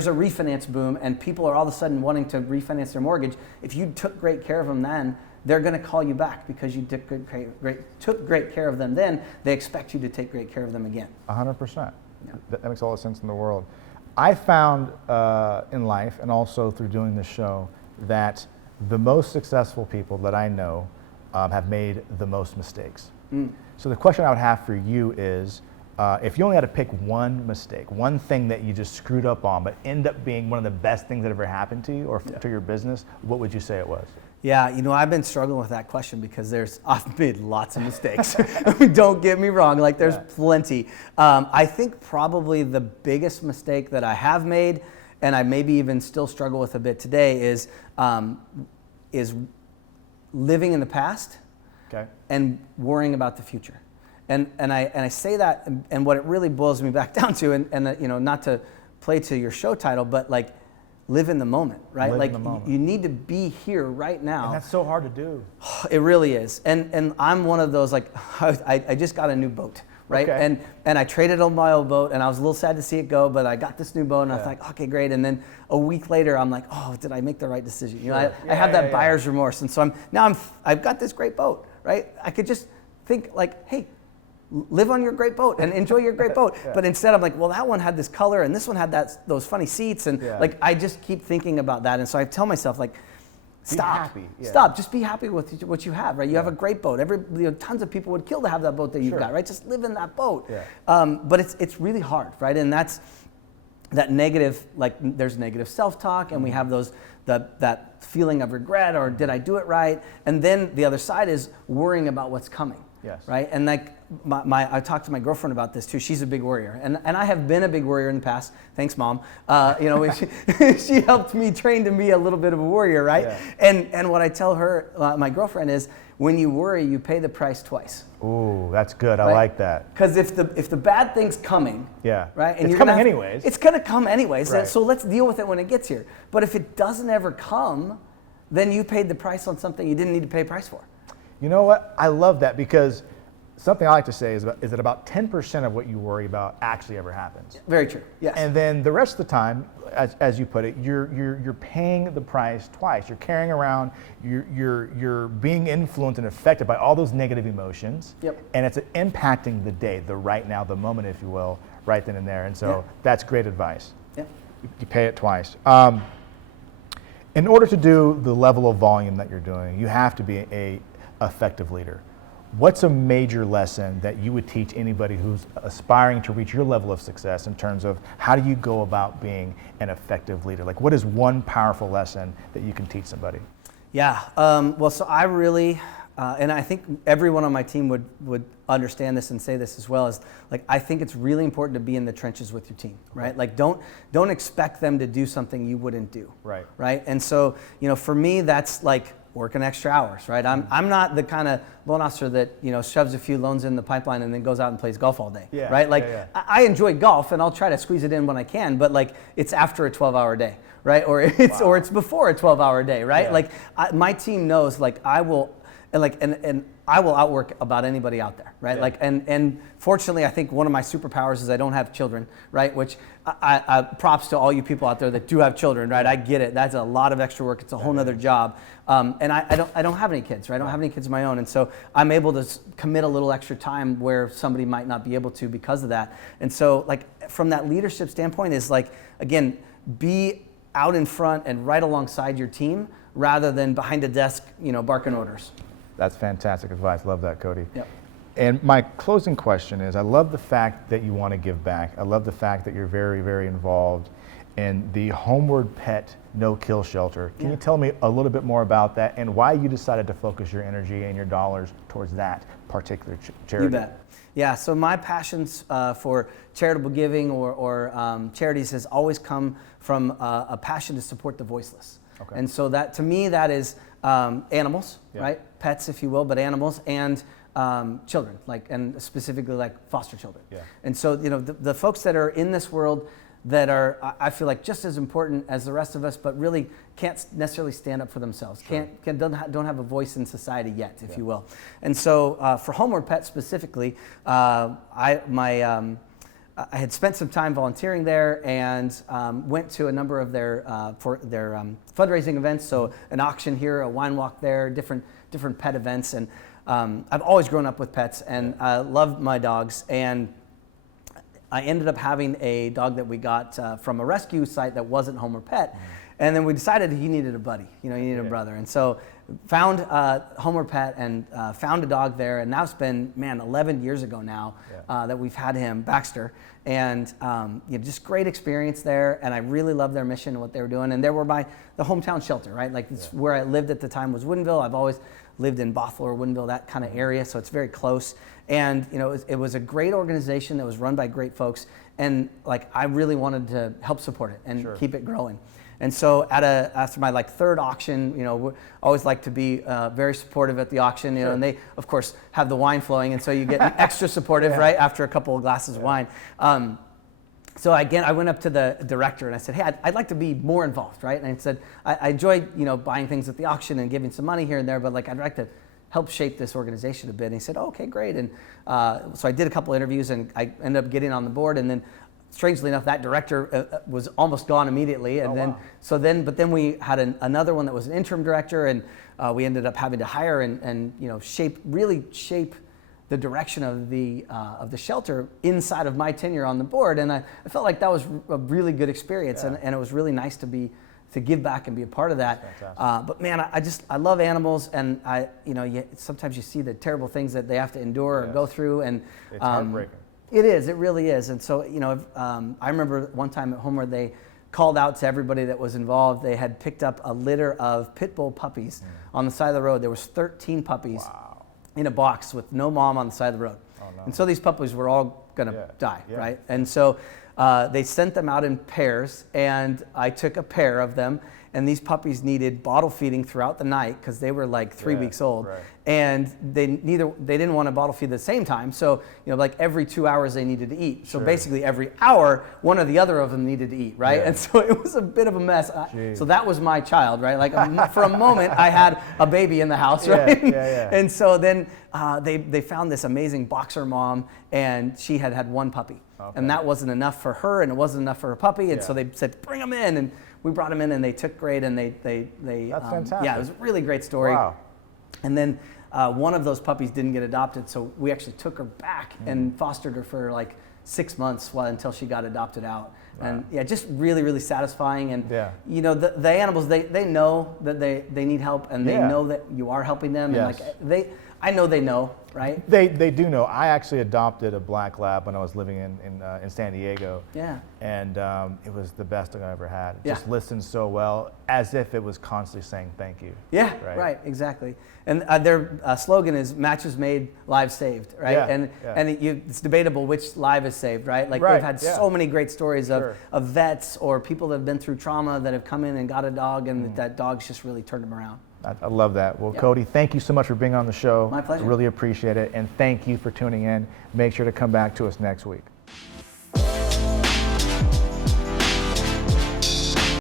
there's a refinance boom and people are all of a sudden wanting to refinance their mortgage, if you took great care of them then, they're going to call you back because you took great care of them then. They expect you to take great care of them again. 100%. Yeah. That makes all the sense in the world. I found in life and also through doing this show that the most successful people that I know have made the most mistakes. So the question I would have for you is, if you only had to pick one mistake, one thing that you just screwed up on, but end up being one of the best things that ever happened to you or to your business, what would you say it was? Yeah, I've been struggling with that question because I've made lots of mistakes. Don't get me wrong, like there's plenty. I think probably the biggest mistake that I have made, and I maybe even still struggle with a bit today, is living in the past and worrying about the future. And I say that, and what it really boils me back down to, and not to play to your show title, but like, live in the moment, right? Live in the moment. You need to be here right now. And that's so hard to do. It really is. And I'm one of those, like, I just got a new boat, right? Okay. And I traded on my old boat, and I was a little sad to see it go, but I got this new boat, and I was like, okay, great. And then a week later, I'm like, oh, did I make the right decision? I have that buyer's remorse. And so I've got this great boat, right? I could just think like, hey, live on your great boat and enjoy your great boat. But instead I'm like, well, that one had this color and this one had those funny seats. And like, I just keep thinking about that. And so I tell myself, like, stop, stop, just be happy with what you have, right? You have a great boat. Tons of people would kill to have that boat that you've got, right? Just live in that boat. But it's really hard, right? And that's that negative, like there's negative self-talk and we have that feeling of regret or did I do it right? And then the other side is worrying about what's coming. Right, and like I talked to my girlfriend about this too. She's a big worrier, and I have been a big worrier in the past. Thanks, Mom. She helped me train to be a little bit of a warrior, right? And what I tell her, my girlfriend, is when you worry, you pay the price twice. Ooh, that's good. I like that. Because if the bad thing's coming, right, and it's coming anyways. It's gonna come anyways. Right. So let's deal with it when it gets here. But if it doesn't ever come, then you paid the price on something you didn't need to pay a price for. You know what? I love that because something I like to say is that about 10% of what you worry about actually ever happens. Very true. Yes. And then the rest of the time, as you put it, you're paying the price twice. You're carrying around, you're being influenced and affected by all those negative emotions. And it's impacting the day, the right now, the moment, if you will, right then and there. And so that's great advice. You pay it twice. In order to do the level of volume that you're doing, you have to be a effective leader. What's a major lesson that you would teach anybody who's aspiring to reach your level of success in terms of how do you go about being an effective leader? Like, what is one powerful lesson that you can teach somebody? Well, so I really, and I think everyone on my team would understand this and say this as well, is like, I think it's really important to be in the trenches with your team, right? Like, don't expect them to do something you wouldn't do. Right? And so, for me, that's like working extra hours, right? I'm not the kind of loan officer that shoves a few loans in the pipeline and then goes out and plays golf all day, right? Like I enjoy golf and I'll try to squeeze it in when I can, but like it's after a 12-hour day, right? Or it's before a 12-hour day, right? Like my team knows, like I will, and I will outwork about anybody out there, right? Like and fortunately, I think one of my superpowers is I don't have children, right? Which I props to all you people out there that do have children, right? I get it. That's a lot of extra work. It's a whole nother job. And I don't have any kids, right? I don't have any kids of my own, and so I'm able to commit a little extra time where somebody might not be able to because of that. And so, like from that leadership standpoint, is like again, be out in front and right alongside your team rather than behind a desk, barking orders. That's fantastic advice. Love that, Cody. And my closing question is, I love the fact that you want to give back. I love the fact that you're very, very involved in the Homeward Pet No-Kill Shelter. Can you tell me a little bit more about that and why you decided to focus your energy and your dollars towards that particular charity? You bet. Yeah, so my passions for charitable giving or charities has always come from a passion to support the voiceless. And so that, to me, that is animals, right? Pets, if you will, but animals, and children, and specifically like foster children. And so, the folks that are in this world that are, I feel like, just as important as the rest of us, but really can't necessarily stand up for themselves, don't have a voice in society yet, if you will. And so for Homeward Pet specifically, I had spent some time volunteering there and went to a number of their fundraising events. So an auction here, a wine walk there, different pet events, and I've always grown up with pets and I love my dogs. And I ended up having a dog that we got from a rescue site that wasn't home or pet. And then we decided he needed a buddy, he needed a brother. And so found home or pet and found a dog there. And now it's been, 11 years ago now that we've had him, Baxter. And just great experience there. And I really love their mission and what they were doing. And they were the hometown shelter, right? Like it's where I lived at the time was Woodinville. I've always lived in Bothell or Woodinville, that kind of area. So it's very close. And it was a great organization that was run by great folks. And like I really wanted to help support it and keep it growing. And so after my third auction, we always like to be very supportive at the auction, and they of course have the wine flowing, and so you get extra supportive right after a couple of glasses of wine. So again, I went up to the director and I said, hey, I'd like to be more involved, right? And I said, I enjoy buying things at the auction and giving some money here and there, but I'd like to help shape this organization a bit. And he said, oh, okay, great. And so I did a couple interviews and I ended up getting on the board, and then strangely enough, that director was almost gone immediately, and but then we had another one that was an interim director, and we ended up having to hire and really shape the direction of the shelter inside of my tenure on the board, and I felt like that was a really good experience, and it was really nice to give back and be a part of that. But man, I love animals, and sometimes you see the terrible things that they have to endure or go through, and it's heartbreaking. It is. It really is. And so, I remember one time at home where they called out to everybody that was involved. They had picked up a litter of pit bull puppies on the side of the road. There was 13 puppies in a box with no mom on the side of the road. Oh, no. And so these puppies were all going to die, right? And so they sent them out in pairs, and I took a pair of them. And these puppies needed bottle feeding throughout the night because they were like 3 weeks old, and they didn't want to bottle feed at the same time. So every 2 hours they needed to eat. So basically every hour one or the other of them needed to eat, right? And so it was a bit of a mess. So that was my child, right? Like for a moment I had a baby in the house, right? And so then they found this amazing boxer mom, and she had one puppy, and that wasn't enough for her, and it wasn't enough for her puppy, and so they said, bring them in, and we brought them in, and they took great, and they That's fantastic. Yeah, it was a really great story. Wow. And then one of those puppies didn't get adopted, so we actually took her back and fostered her for like 6 months until she got adopted out. Wow. And just really, really satisfying. And the animals, they know that they need help, and they know that you are helping them. And I know they know, right? They do know. I actually adopted a black lab when I was living in San Diego. Yeah. And it was the best thing I ever had. It just listened so well, as if it was constantly saying thank you. Yeah, right, exactly. And their slogan is "Matches made, lives saved," right? And it's debatable which live is saved, right? Like they've had so many great stories of vets or people that have been through trauma that have come in and got a dog, and that dog's just really turned them around. I love that. Well, Cody, thank you so much for being on the show. My pleasure. Really appreciate it. And thank you for tuning in. Make sure to come back to us next week.